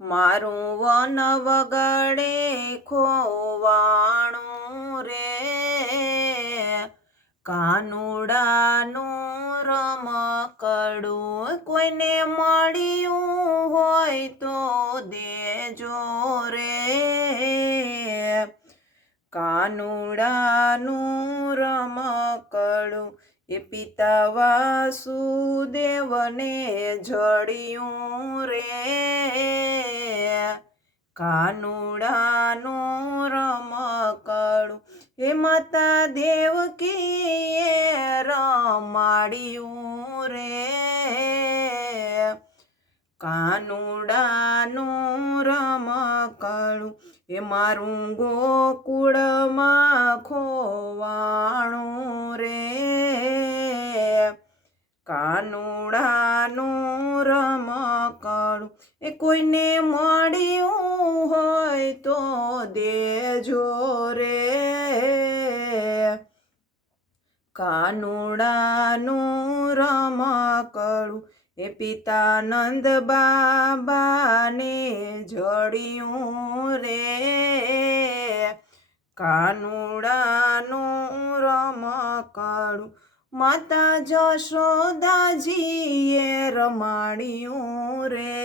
મારું વન વગડે ખોવાણું રે, કાનુડાનું રમકડું કોઈને મળ્યું હોય તો દેજો રે, કાનુડાનું રમકડું એ પિતા વાસુદેવને જડ્યું રે, કાનુડાનું રમકડું એ માતા દેવકીએ રમાડ્યું રે, કાનુડાનું રમકડું એ મારું ગોકુળમાં ખોવાણું રે, કાનુડાનું રમકડું એ કોઈને મળ્યું હોય તો દેજો રે, કાનુડાનું રમકડું એ પિતા નંદ બાબાને જડ્યું રે, કાનુડાનું રમકડું માતા જશોદાજીએ રમાડ્યું રે,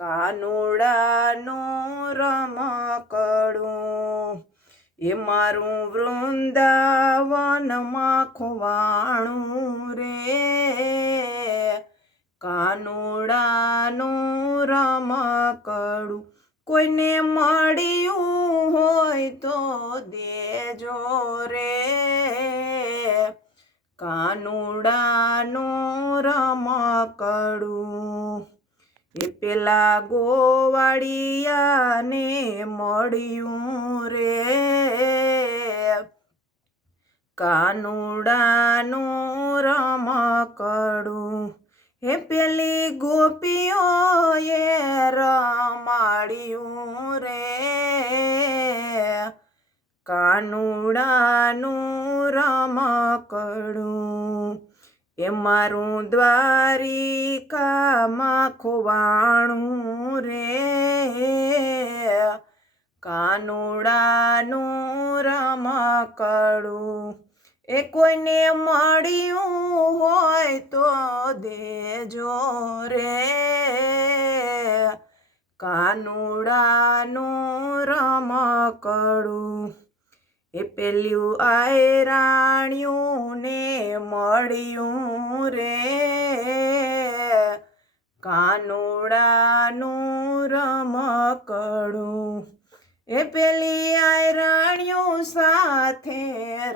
કાનુડાનું રમકડું એ મારું વૃંદાવનમાં ખોવાણું રે, કાનુડાનું રમકડું કોઈને મળ્યું હોય તો દેજો રે, કાનુડાનું રમકડું એ પેલા ગોવાળિયાને મળ્યું રે, કાનુડાનું રમકડું એ પેલી ગોપીઓએ રમાડ્યું રે, કાનુડાનું રમકડું એ મારું દ્વારિકામાં ખોવાણું રે, કાનુડાનું રમકડું એ કોઈને મળ્યું હોય તો દેજો રે, કાનુડાનું રમકડું એ પેલું આયરાણ્યુંને મળ્યું રે, કાનુડાનું રમકડું એ પેલી આયરાણ્યું સાથે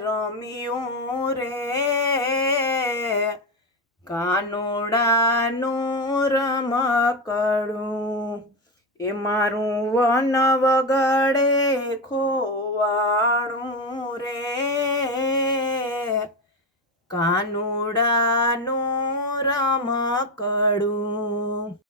રમ્યું રે, કાનુડાનું રમકડું એ મારું વન વગડે ખોવાણું રે, કાનુડાનું રમકડું.